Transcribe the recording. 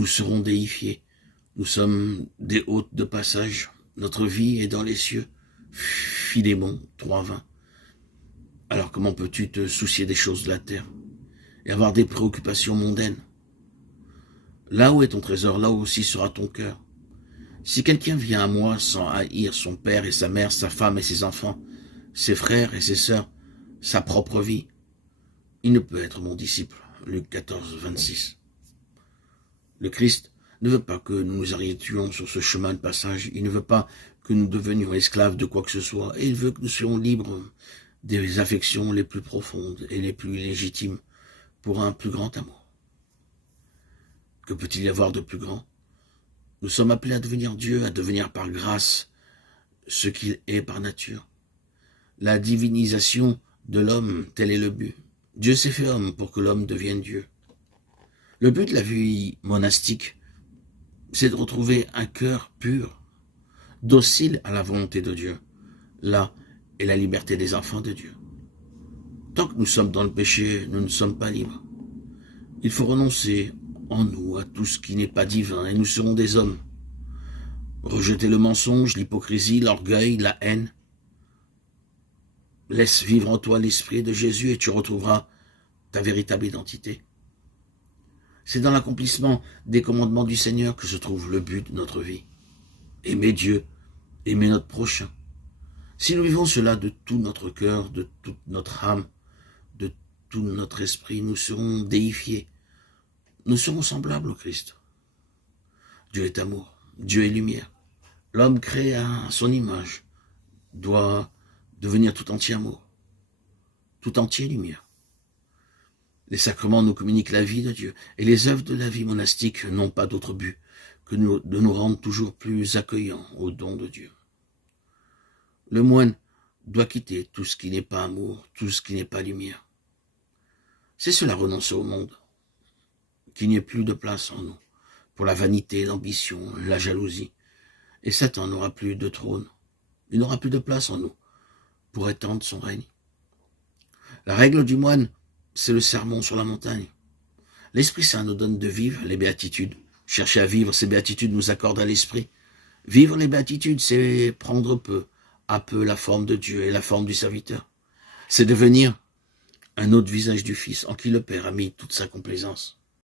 nous serons déifiés. Nous sommes des hôtes de passage. Notre vie est dans les cieux. Philémon 3:20. Alors comment peux-tu te soucier des choses de la terre et avoir des préoccupations mondaines? Là où est ton trésor, là aussi sera ton cœur. Si quelqu'un vient à moi sans haïr son père et sa mère, sa femme et ses enfants, ses frères et ses sœurs, sa propre vie, il ne peut être mon disciple. Luc 14:26. Le Christ ne veut pas que nous nous arrêtions sur ce chemin de passage. Il ne veut pas que nous devenions esclaves de quoi que ce soit. Et il veut que nous soyons libres des affections les plus profondes et les plus légitimes pour un plus grand amour. Que peut-il y avoir de plus grand? Nous sommes appelés à devenir Dieu, à devenir par grâce ce qu'il est par nature. La divinisation de l'homme, tel est le but. Dieu s'est fait homme pour que l'homme devienne Dieu. Le but de la vie monastique, c'est de retrouver un cœur pur, docile à la volonté de Dieu. Là est la liberté des enfants de Dieu. Tant que nous sommes dans le péché, nous ne sommes pas libres. Il faut renoncer en nous à tout ce qui n'est pas divin et nous serons des hommes. Rejeter le mensonge, l'hypocrisie, l'orgueil, la haine. Laisse vivre en toi l'esprit de Jésus et tu retrouveras ta véritable identité. C'est dans l'accomplissement des commandements du Seigneur que se trouve le but de notre vie. Aimer Dieu, aimer notre prochain. Si nous vivons cela de tout notre cœur, de toute notre âme, de tout notre esprit, nous serons déifiés. Nous serons semblables au Christ. Dieu est amour, Dieu est lumière. L'homme créé à son image doit devenir tout entier amour, tout entier lumière. Les sacrements nous communiquent la vie de Dieu, et les œuvres de la vie monastique n'ont pas d'autre but que de nous rendre toujours plus accueillants aux dons de Dieu. Le moine doit quitter tout ce qui n'est pas amour, tout ce qui n'est pas lumière. C'est cela renoncer au monde, qu'il n'y ait plus de place en nous pour la vanité, l'ambition, la jalousie. Et Satan n'aura plus de trône, il n'aura plus de place en nous pour étendre son règne. La règle du moine, c'est le sermon sur la montagne. L'Esprit Saint nous donne de vivre les béatitudes. Chercher à vivre ces béatitudes nous accorde à l'Esprit. Vivre les béatitudes, c'est prendre peu à peu la forme de Dieu et la forme du serviteur. C'est devenir un autre visage du Fils en qui le Père a mis toute sa complaisance.